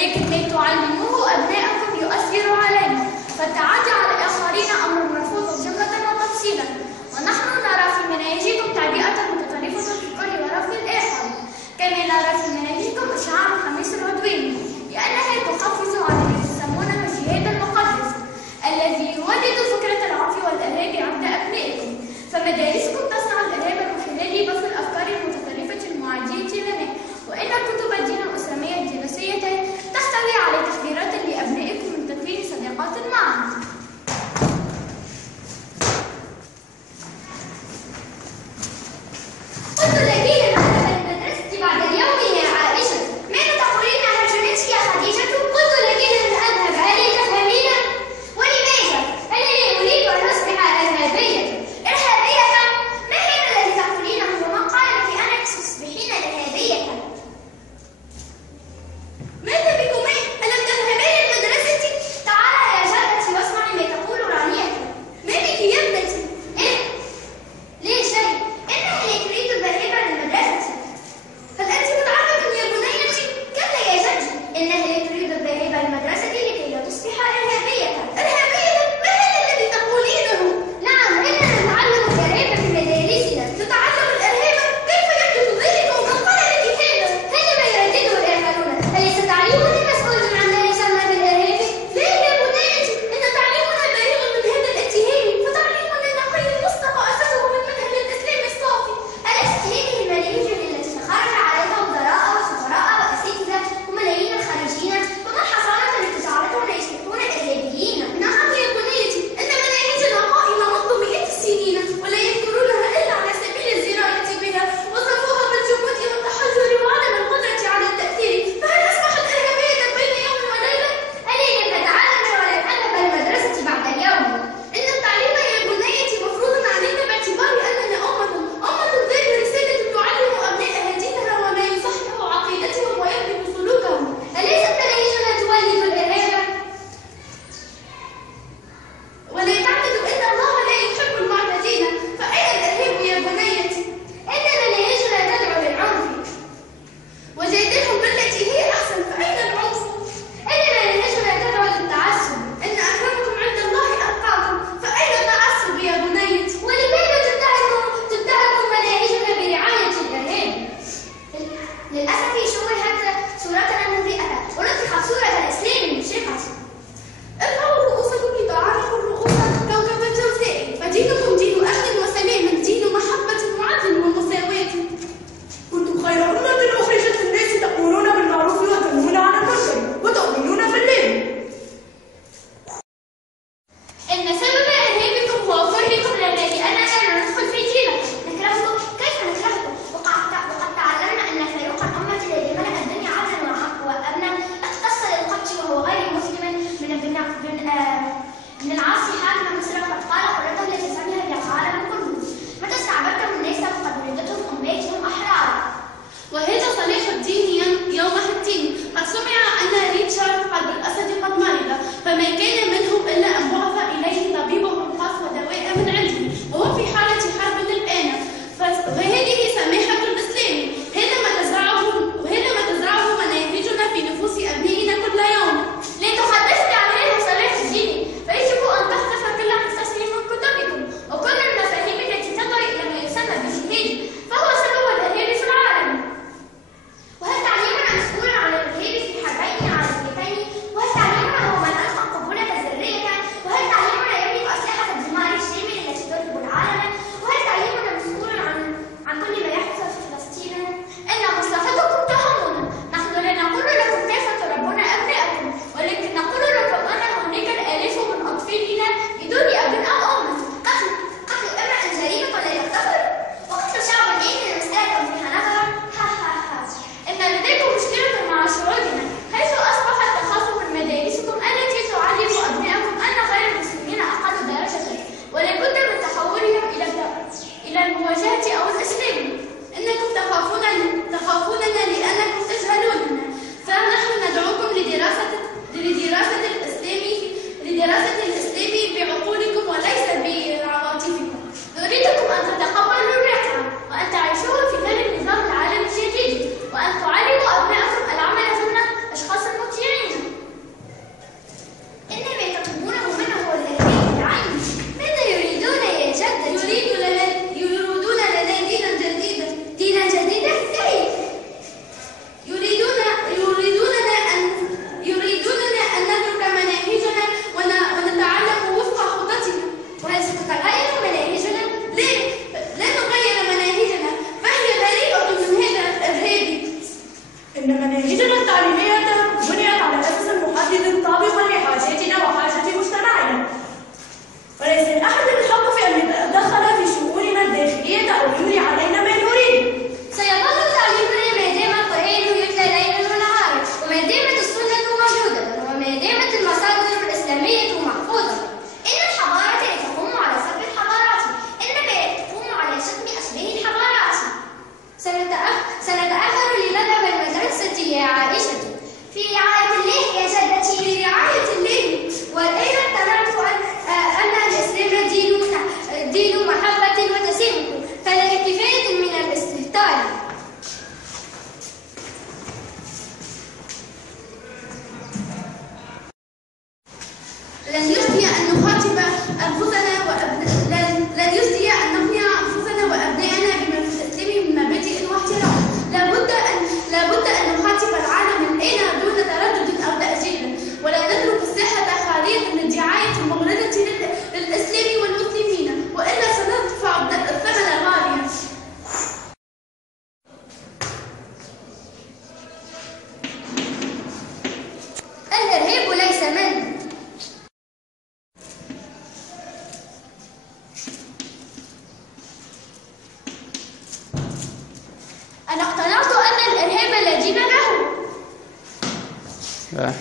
ولكن ما تعلموه أبنائكم يؤثر علينا، فالتعدي على الآخرين أمر مرفوض جملة وتفصيلا، ونحن نرى في مناهجكم تعبئة متطرفة في كل ورق الآخر، كما نرى في مناهجكم إشعاع الخميس العدواني، لأنها تحافظ على ما يسمونه الجهاد المقدس الذي يولد فكرة العنف والإرهاب عند أبنائكم، فمدارسكم تصنع الإرهاب من خلال بث الأفكار المتطرفة المعادية لنا، وإن كتب الدين الإسلامية الدراسية تحتوي على تحذيرات لأبنائكم من تكوين صداقات معا. قلت لدينا نحن المدرسة بعد اليوم يا عائشة، ماذا تقولين هرجمتك يا خديجة؟ قلت لدينا أن أذهب، هل تفهمين؟ ولماذا؟ أنني أريد أن أصبح إرهابية. إرهابية؟ ما هذا الذي تقولينه؟ ومن قال لك أنك ستصبحين إرهابية؟ ماذا بكما؟ ألم تذهبين المدرسة؟ تعالى يا جارتي واسمعي ما تقول رانية. ما بك يا ابنتي؟ ليه شيء؟ إنها لا تريد الذهاب للمدرسة. هل أنت متعرضة يا بنيتي؟ كلا يا جدي، إنها لا تريد الذهاب للمدرسة لكي لا تصبح إرهابية. إرهابية؟ ما هذا الذي تقولينه؟ نعم، إننا نتعلم الإرهاب في مدارسنا. نتعلم الإرهاب؟ كيف يحدث ذلك ومن قال لك هذا؟ هذا ما يردده الآخرون. أليس تعليمنا مسؤول عن ما يسمى بالإرهاب؟ لا يا بنيتي، إن تعليمنا بريء من هذا الاتهام، فتعليمنا النقي المصطفى أسسه من منهج الإسلام الصافي. أليست هذه المناهج التي تخرج عليها وزراء وسفراء وأساتذة وملايين الخارجين، وما الحصانة التي جعلتهم يصبحون إرهابيين؟ نعم يا بنيتي، إن مناهجنا قائمة منذ مئات السنين، ولا يذكرونها إلا على سبيل الزراعة بها، وصفوها بالجمود والتحجر وعدم القدرة على التأثير، فهل أصبحت إرهابية بين يوم وليلة؟ ألينا نتعلم ولا نذهب المدرسة بعد اليوم. إن التعليم يا بنيتي مفروض علينا باعتبار أننا أمة ذات رسالة تعلم أبنائها دينها وما يصحح عقيدتهم ويبني سلوكهم. أليست مناهجنا تولد الإرهاب؟ ولا تعتقد أن الله لا يحب المعتدين، فأين الإرهاب يا بنيتي؟ إن مناهجنا تدعو للعنف، وجادلهم بالتي هي أحسن، فأين العنف؟ إن مناهجنا تدعو للتعصب، إن أكرمكم عند الله أتقاكم، فأين التعصب يا بنيتي؟ ولماذا تتهم مناهجنا برعاية الإرهاب؟ للأسف شوهت صورتنا المضيئة، ونسخت صورة الإسلام المشرقة. ارفعوا رؤوسكم لتعرفوا الرؤوس كوكب الجوزاء، فدينكم دين أخذ وسلام، دين محبة وعدل ومساواة. كنتم خير أمة أخرجت للناس تأمرون بالمعروف وتنهون عن المنكر وتؤمنون بالله. إن سبب إرهابكم هو كرهكم لنا لأننا لا ندخل في دينكم. نكرهكم؟ كيف نكرهكم؟ وقد تعلمنا أن فاروق الأمة الذي ملأ الدنيا عدلا التعليمية بنيت على أساس محدد طابقا لحاجاتنا وحاجة مجتمعنا، وليس لأحد الحق في أن يتدخل في شؤوننا الداخلية أو يولي علينا ما يريد. سيظل تعليمنا ما دام القرآن يتلى ليلا ونهارا، وما دامت السنة موجودة، وما دامت المصادر الإسلامية محفوظة. إن الحضارة لا تقوم على سب الحضارات، إنما تقوم على شتم أشباه الحضارات. سنتأخر لنذهب المدرسة يا عائشة. في رعاية الله يا جدتي، في رعاية الله. والآن اقتنعت أن الإسلام دين محبة وتسامح، فلا كفاية من الاستهتار. لن يجدي أن نخاطب أنفسنا وأبنائنا بما في الإسلام من مبادئ واحترام. لابد أن نخاطب العالم الآن دون تردد أو تأجيل، ولا نترك الساحة خالية من الدعاية المغرضة للإسلام والمسلمين، وإلا سندفع الثمن غاليا. الإرهاب ليس من أنا اقتنعت أن الإرهاب لا دين له.